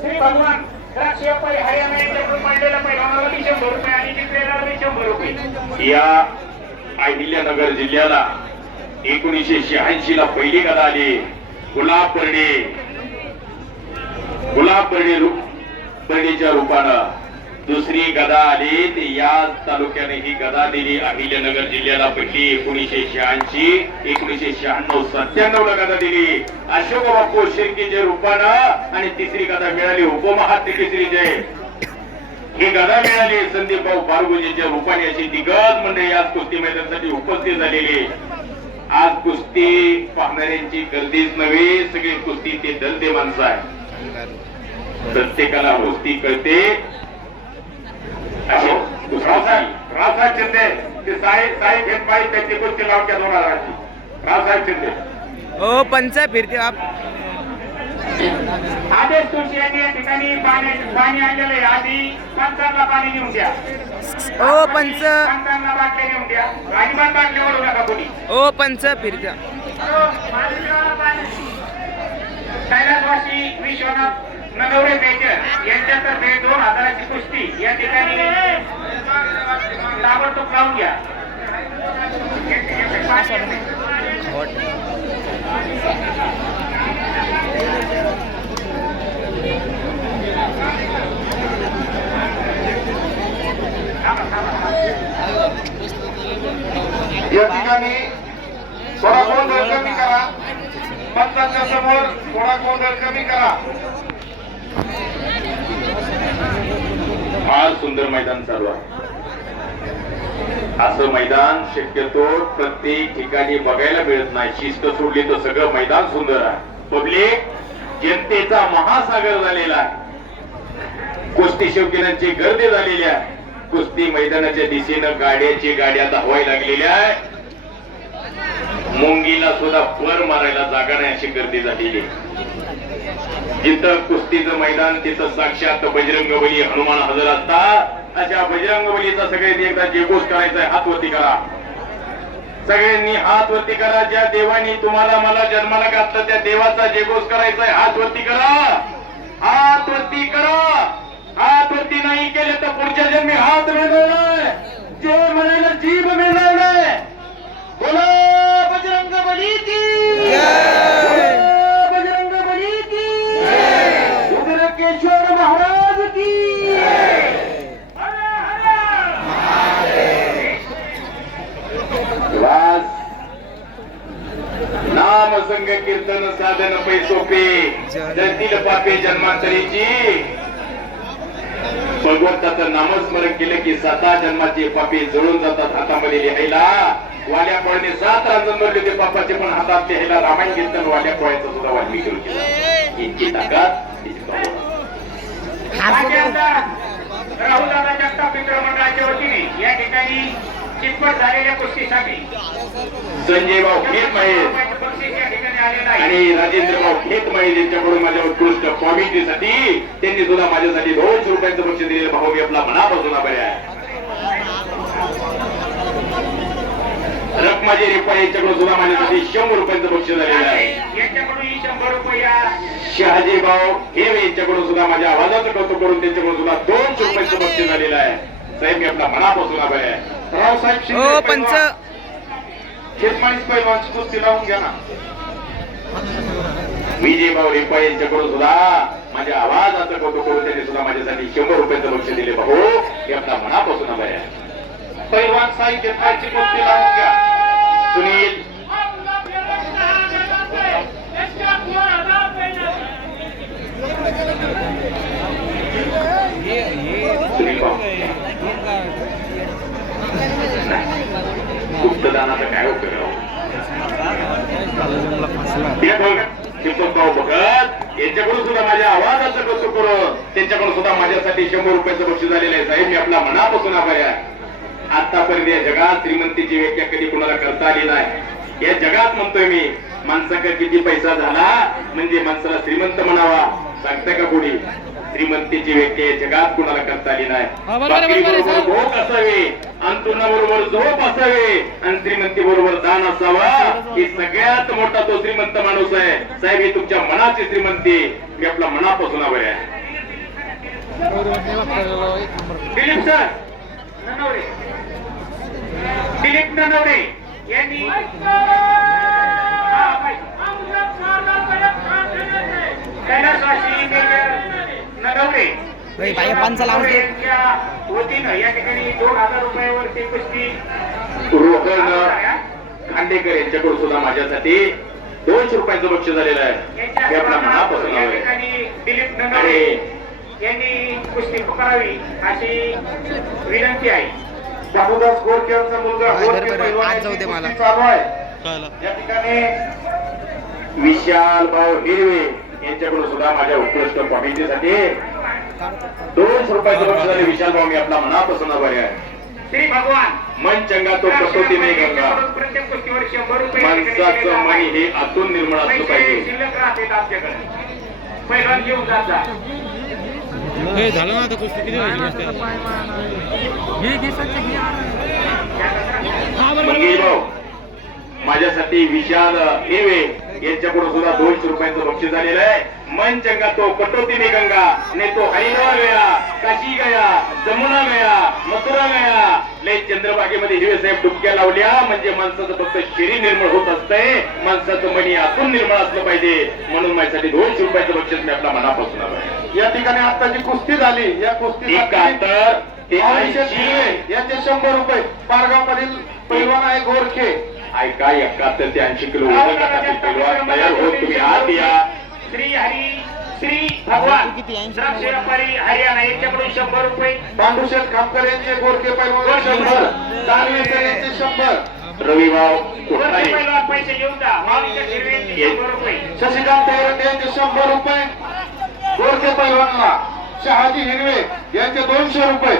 श्री भगवान द्राक्ष हरियाणा यांच्याकडून मांडलेला पैलवानाला शंभर रुपये. आणि जिंकलेला शंभर रुपये या अहिल्यानगर जिल्ह्याला एकोणीसशे शहाऐंशी ला पहिली गदा आली. गुलाब पर्णे गुलाब पर्णे रूप पर्णेच्या रूपानं. दुसरी गदा आली ती याच तालुक्याने ही गदा दिली. अहिल्यानगर जिल्ह्याला पहिली एकोणीशे शहाऐंशी एकोणीशे शहाण्णव सत्त्याण्णव ला गदा दिली. अशोक बापू शिर्केच्या रूपानं आणि तिसरी गदा मिळाली. उपमहात्य केसरी जय ही गदा मिळाली. संदीप भाऊ बारगुजीच्या रूपाने अशी दिग्गज मंडळी आज कुस्ती मैदानासाठी उपस्थित झालेली. आज कुस्ती पाहणाऱ्यांची गर्दीच नव्हे सगळी कुस्ती ते दलदे माणसं आहे. प्रत्येकाला कुस्ती कळते. रावसाहेब शिंदे ते साई साई भेटबाई त्यांची कुस्ती लावक्या दोन हजाराची. रावसाहेब शिंदे. ओ पंच फिरते आप आदेश तुळशी यांनी या ठिकाणी पाणी पाणी आणलेलं आहे. आधी पंचांना पाणी घेऊन द्या. ओ पंच. पंचांना बाटल्या घेऊन द्या. अजिबात बाटल्या ओढू नका कोणी. ओ पंच फिरत्या. कैलासवासी विश्वनाथ नगवरे बेकर यांच्यातर्फे दोन हजाराची कुस्ती या ठिकाणी ताबडतोब लावून घ्या. या ठिकाणी थोडा गोंधळ कमी करा. पंतांच्या समोर थोडा गोंधळ कमी करा. फार सुंदर मैदान चालू आहे. असं मैदान शक्यतो प्रत्येक ठिकाणी बघायला मिळत नाही. शिस्त सोडली तर सगळं मैदान सुंदर आहे. पब्लिक जनतेचा महासागर झालेला आहे. कुस्ती शौकीनांची गर्दी झालेली आहे. कुस्ती मैदानाच्या दिशेनं गाड्याची गाड्या धावायला लागलेल्या आहे मुंगीला सुद्धा पर मारायला जागा नाही अशी गर्दी झालेली आहे. जिथं कुस्तीचं मैदान तिथं साक्षात बजरंग बली हनुमान हजर असतात. अशा बजरंग बलीचा सगळ्यांनी एकदा जेगोस करायचा हात वरती करा. सगळ्यांनी हात वरती करा. ज्या देवानी तुम्हाला मला जन्माला घातलं त्या देवाचा जेगोस करायचा आहे हात वरती करा. हात वरती करा. हात वरती नाही केले तर पुढच्या जन्मी हात मिळवणार जे म्हणायला जीभ मिळवणार कीर्तन साधन पैसोपे जतील पापे जन्मांतरीची. भगवंताचं नामस्मरण केलं की साता जन्माचे पापे जळून जातात हातामध्ये लिहायला. वाल्या पोळ्याने सात रांजण भरले ते पापाचे पण हातात लिहायला. रामायण कीर्तन वाल्या पोळ्याचं सुद्धा वाल्मिकी केलं. इतकी ताकद राहुल दादा जगताप मित्र मंडळाच्या वतीने या ठिकाणी चितपट झालेल्या कुस्तीसाठी. संजय भाऊ खेत आणि राजेंद्र भाऊ खेत यांच्याकडून माझ्या उत्कृष्ट कॉमेडीसाठी त्यांनी सुद्धा माझ्यासाठी दोनशे रुपयांचं बक्षीस दिलेलं. भाऊ मी आपला मनापासून आभारी आहे. रखमाजी रेपा यांच्याकडून सुद्धा माझ्यासाठी शंभर रुपयांचं बक्षीस झालेलं आहे. यांच्याकडून शंभर रुपये या. शहाजी भाऊ हेम यांच्याकडून सुद्धा माझ्या आवाजाचं कौतुक करून त्यांच्याकडून सुद्धा दोनशे रुपयांचं बक्षीस झालेलं आहे. साहेब मी आपला मनापासून आभारी आहे. शिंदे पंच. विजय भाऊ रेपा यांच्याकडून सुद्धा माझ्या आवाजाचं कौतुक करून त्यांनी सुद्धा माझ्यासाठी शंभर रुपयांचं बक्षीस दिले. भाऊ हे आपला मनापासून आभारी आहे. पैलवान साई भेटबाईची कुस्ती लावून घ्या. सुनील. सुनील भाऊ. गुप्तदानाचा काय उपयोग भाऊ यांच्याकडून सुद्धा माझ्या आवाजाचं कौतुक करून त्यांच्याकडून सुद्धा माझ्यासाठी शंभर रुपयाचं बक्षीस झालेलं आहे साहेब. मी आपला मनापासून आभारी आहे. आतापर्यंत या जगात श्रीमंतीची व्याख्या कधी कुणाला करता आली नाही. या जगात म्हणतोय मी माणसाकडे किती पैसा झाला म्हणजे माणसाला श्रीमंत म्हणावा. सांगताय का कोणी? श्रीमंतीची व्यक्ती या जगात कुणाला करता आली नाही. बाकरी बरोबर भोग असावे अंतुणाबरोबर झोप असावे आणि श्रीमंती बरोबर दान असावा ही सगळ्यात मोठा तो श्रीमंत माणूस आहे. साहेब ही तुमच्या मनाची श्रीमंती. मी आपला मनापासून आभारी आहे. दिलीप सर दिलीप ननवरे यांनी वतीनं या ठिकाणी दोन हजार रुपयावरती कुस्ती रोहन खांडेकर यांच्याकडून सुद्धा माझ्यासाठी दोनशे रुपयांचं बक्षीस झालेलं आहे. आपल्या सर्वांना मनापासून या. ठिकाणी दिलीप आणि यांनी कुस्ती पकडावी अशी विनंती आहे. दामोदास यांचा मुलगा हा. पैलवान. कुस्ती चालू आहे. या ठिकाणी विशाल भाऊ हिरवे. यांच्याकडून सुद्धा माझ्या उत्कृष्ट कॉमेंटीसाठी दोनशे रुपयाचं बक्षीस झाले. विशाल भाऊ मी आपला मनापासून आभारी आहे. श्री भगवान मन चंगा तो कसोटी नाही गंगा. प्रत्येक गोष्टीवर शंभर रुपये या ठिकाणी माणसाचं मनी आहे. हे आतून निर्मळ असलं पाहिजे. शिल्लक राहतात आमच्याकडे. पैलवान घेऊन जात जा. हे झालं ना आता कुस्ती? किती मंगेश भाऊ माझ्यासाठी विशाल हिरवे यांच्याकडून सुद्धा दोनशे रुपयांचं बक्षीस झालेलं आहे. मन चंगा तो कटोती में गंगा ने तो हरिद्वार गया काशी गया जमुना गया मथुरा गया. लय चंद्रबागेमध्ये हिरवे साहेब डुबक्या लावल्या. म्हणजे माणसाचं फक्त शरीर निर्मळ होत असतंय. माणसाचं मनी आतून निर्मळ असलं पाहिजे. म्हणून माझ्यासाठी दोनशे रुपयाचं बक्षीस मी आपल्या मनापासून आलो या ठिकाणी आता जी कुस्ती झाली. या कुस्ती यांचे शंभर रुपये. पारगाव मधील पैलवान आहे गोरखे. ऐका एकाहत्तर ते ऐंशी किलो तयार होत तुम्ही आत या. श्री हरी श्री भगवान? द्राक्ष व्यापारी हरियाणा यांच्याकडून शंभर रुपये. पांडुशेठ खामकर यांचे गोरखे पैलवान शंभर. दानवेकर यांचे शंभर. रविभाव पैलवान पैसे घेऊन माऊलीच्या हिरवे यांचे शंभर रुपये. शशिकांत तैरंडे यांचे शंभर रुपये. गोरखे पैलवानला शहाजी हिरवे यांचे दोनशे रुपये.